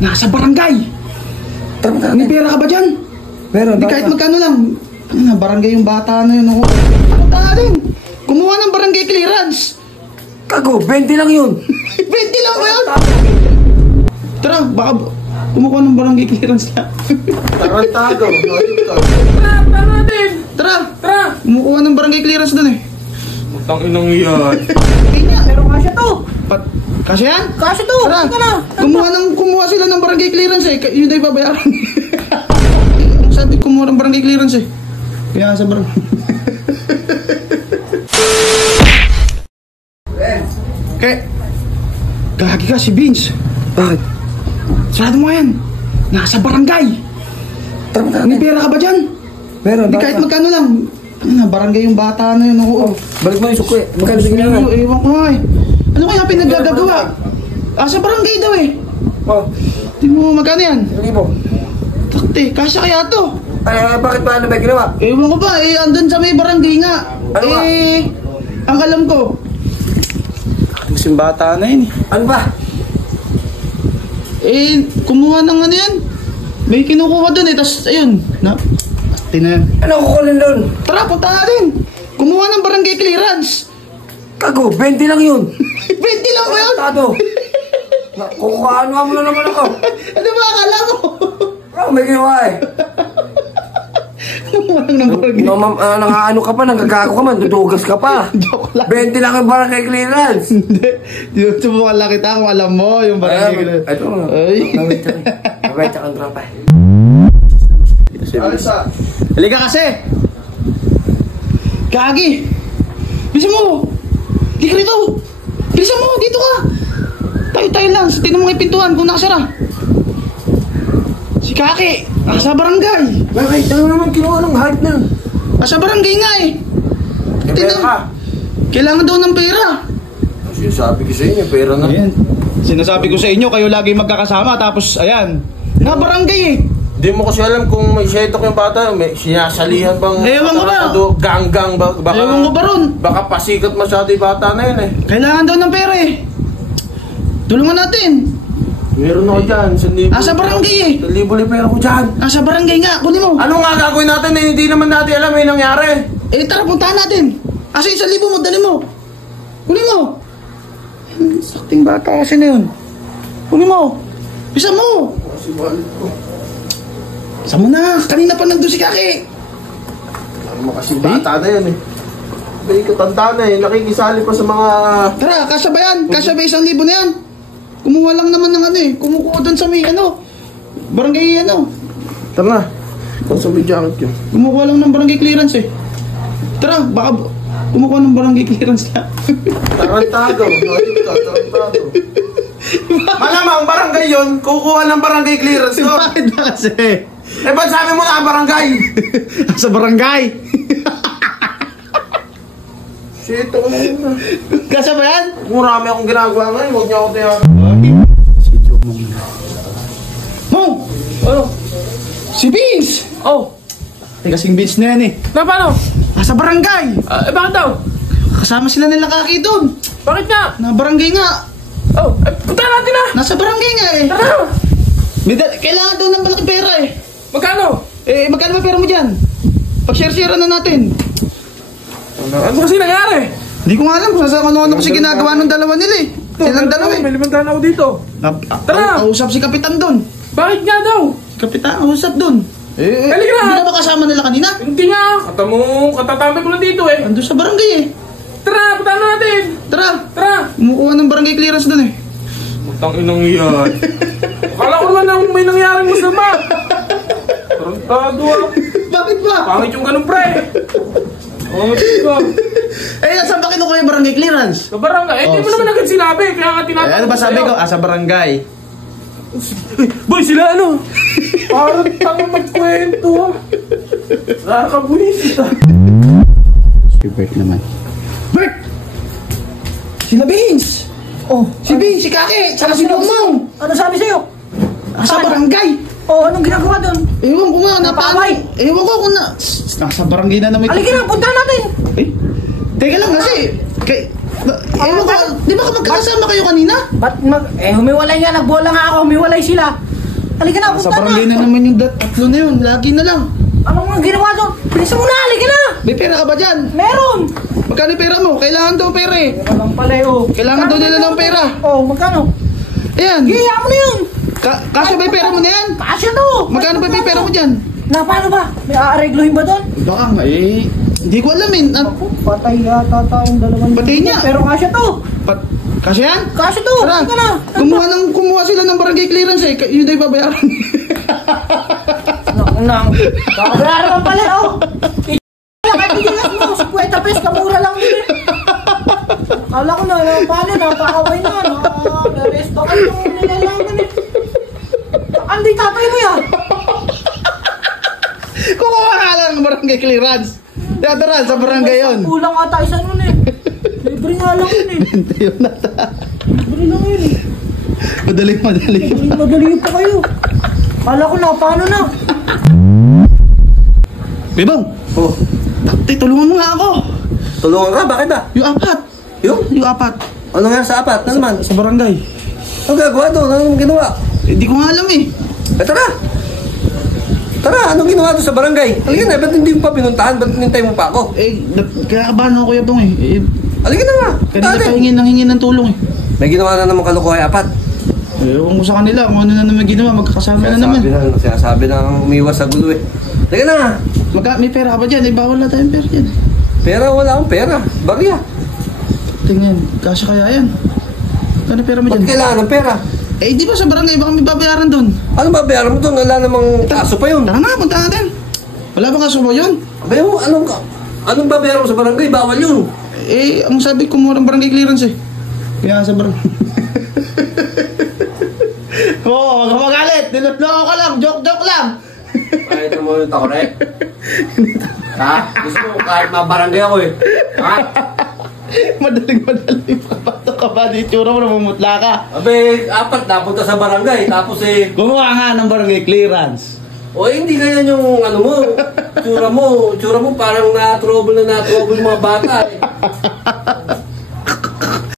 nasa barangay. May pera ka ba dyan? Meron. Di kahit magkano lang. Barangay yung bata na yun. Punta din. Kumuha ng barangay clearance. Kago, 20 lang yun. 20 lang ba yun? Tara, baka kumuha ng barangay clearance na. Tarantado. Tara natin. Tara. Tara. Kumuha ng barangay clearance dun eh. Utang inang yan. Pero kasya to. Kasi yan? Kasya to. Tara. Kumuha sila ng barangay clearance eh. Yun na ibabayaran. Sabi kumuha ng barangay clearance eh. Kaya sa barangay. Okay. Gagi ka si Vince. Bakit? Sarado mo yan. Nasa barangay. May pera ka ba dyan? Meron. Di kahit magkano lang. Barangay yung bata na yun. Oo. Balik mo yung suko eh. Magkano sige lang. Ewan ko nga eh. Ano kaya pinaggagawa? Sa barangay daw eh. Oh. Di mo magkano yan? Hindi mo. Takti, kasya kaya to. Bakit ba ano ba ginawa? Ewan ko ba andun sa may barangay nga. Ano ba? Ang alam ko. Yung bata na yun eh. Ano ba? Kumuha ng ano yan. May kinukuha dun eh. Tapos ayun. Takti na yan. Ano kukulin doon? Tara, punta natin. Kumuha ng barangay clearance. Kago, 20 lang yun. 20 lang ba yun? Tarantado. Kukuhaan mo na naman ako. Ano ba akala mo? May ginawa eh. Kumuha ng barangay. Nangaano ka pa, nanggagago ka man, dudugas ka pa. Joke lang. 20 lang yung barangay clearance. Hindi. Subukan lang kita kung alam mo yung barangay clearance. Ito nga. Ay. Mabait ka ang tropa. Alisa. Halika kasi. Gagi. Bilisan mo. Halika rito. Bilisan mo. Dito ka. Tayo lang. Tingnan mo yung pintuan kung nakasara. Si Kaki. Nasa barangay. Bakit? Ano naman kinuha ng hype na? Nasa barangay nga eh. Pera ka. Kailangan daw ng pera. Sinasabi ko sa inyo, pera na. Ayan. Sinasabi ko sa inyo, kayo lagi magkakasama. Tapos ayan. Na barangay eh. Di mo kasi alam kung may shetok yung bata, may sinasalihan bang Ewan ko ba? Gang-gang baka Ewan ko ba ron? Baka pasikat masyado yung bata na yun eh. Kailangan daw ng pera eh. Tulungan natin. Meron ako dyan, 1,000. Nasa barangay eh. 1,000 pera ko dyan. Nasa barangay nga, kunin mo. Ano nga gagawin natin eh, hindi naman natin alam yung nangyari. Tara, puntahan natin. 1,000 mo, dali mo. Kunin mo. Sakting bata kasi na yun. Kunin mo. Bisa mo. Kasi balit ko. Bisa mo na. Kanina pa nandun si Kaki. Ano mo kasi bata na yan eh. May katanda na eh, nakikisali pa sa mga... Tara, kasya ba yan? Kasya ba 1,000 na yan? Kumuha lang naman ng ano eh. Kumukuha doon sa may ano. Barangay ano. Tara na. Kung sa may jacket yun. Kumukuha lang ng barangay clearance eh. Tara, baka kumukuha ng barangay clearance na. Tarantado. Tarantado. Malamang barangay yun, kukuha ng barangay clearance yun. Bakit na kasi? Ba't sabi mo na barangay? Sa barangay. Shit, ako na yun na. Kasya ba yan? Marami akong ginagawa ngayon, huwag niyo ako tayo. Mong! Ano? Si Vince! Oh, Kasing Vince na yan eh. na paano? Nasa barangay! Bakit daw? Kasama sila nila Kaki doon. Bakit nga? Na barangay nga. Oh, punta natin na! Nasa barangay nga eh. Tara! Kailangan daw ng malaking pera eh. Magkano? Magkano ba pera mo dyan? Pag-share-share na natin. Ano kasi nangyari? Hindi ko nga alam kung ano kasi ginagawa ng dalawa nila eh. Silang dalawa eh. May 500 ako dito. Tara! Kausap si Kapitan doon. Bakit nga daw? Si Kapitan, kausap doon. Halika na! Hindi na ba kasama nila kanina? Hindi nga! Katatambay ko lang dito eh. Andun sa barangay eh. Tara! Punta natin! Tara! Tara! Kumukuha ng barangay clearance doon eh. Utang inang yan. Akala ko naman na may nangyaring masama. Tarantado ah. Bakit ba? Pangit yung ganun pre. Pangit ka. Saan ba kinukuha yung barangay clearance? Sa barangay, hindi mo naman agad sinabi. Kaya nga tinatanong Ano ba sabi sa'yo. ko? Sa barangay. Boy, sila ano? Parang tangang magkwento ah. Nakakabuisit ah. Si Bert naman. Bert! Sila Vince! Oh, Si Vince, si Kaki, saka si Mong! ano sabi sa'yo? Nasa barangay! Oh, anong ginagawa doon? Ewan ko nga, Napaway. Ewan ko kung nasa barangay na naman. Halika na, punta natin. Eh, teka lang kasi, Ewan ko, di ba magkakasama kayo kanina? Humiwalay nga, nagbola nga ako, humiwalay sila. Halika na, Sa punta barangay na naman yung tatlo na yun, lagi na lang. Ano nga ginawa doon? Bilisan mo na, halika na! May pera ka ba dyan? Meron! Magkano yung pera mo? Kailangan daw pera eh. Meron lang pala oh. Kailangan daw nila ng pera. Oh, magkano? Ayan. Hiya mo na yun! Kasya ba yung pera mo na yan? Kasya to! Magkano ba yung pera mo dyan? Na, paano ba? May aareglohin ba doon? Baka nga eh. Hindi ko alam eh. Ako, patay yata tayong dalawang Patay niya. Pero kasya to! Kasya yan? Kasya to! Tara, Halika na! kumuha sila ng barangay clearance eh. Yun na yung babayaran. Babayaran naman pala oh! Katigilas mo, 50 pesos, kamura lang yun eh. Kala ko na, paano, napakaway na, na-resto ka yung nilalaman eh. Andi, tatay mo yan. Kumuha ka lang ng barangay clearance. Tara, sa barangay yun. Kulang ata isa nun eh. Libre nga lang yun eh. Yun na ta. Libre lang yun eh. Madali. Madali pa kayo. Kala ko na, paano na? Bebang, Oh, tulungan mo nga ako. tulungan ka, bakit ba? Yung apat. Yung apat. Ano nga sa apat? Ano naman? Sa barangay. Ano gagawa doon? Anong ginawa? Hindi ko nga alam eh. Tara! Tara, anong ginawa doon sa barangay? Halika na, ba't hindi mo pa pinuntahan? Ba't nintay mo pa ako? Kakabahan ako Kuya Bong eh. Halika na nga! Kanina Dali. pa hingin ng tulong eh. May ginawa na naman kalokohay apat. Ewan ko sa kanila kung ano na naman ginawa. Magkakasama na naman. Sinasabi na umiwas sa gulo eh. Halika na nga! May pera ka ba dyan? Bawal na tayong pera dyan. Pera, wala akong pera. Barya. Tingnan, kasya kaya yan. Kano pera mo Ba't dyan? kailangan ng pera? Di ba sa barangay, baka may babayaran doon. Ano ba bayaran mo doon? Wala namang kaso pa yun. Tara na, punta natin. Wala bang kaso mo yun? Abay mo, anong babayaran mo sa barangay? Bawal yun. Ang sabi ko mo ng barangay clearance eh. Kaya sa barangay. Oo, wag ka magalit. Nilutloko ka lang. Joke lang. Kahit mo yung takot eh. Ha? Gusto mo kahit mabarangay ako eh. Ha? Madaling. Papato ka ba? Di tsura mo namumutla ka. Abay, apat napunta sa barangay. Tapos eh, Gumawa nga ng barangay clearance. o hindi ganyan yung ano mo. Tsura mo parang na-trouble yung mga bata eh.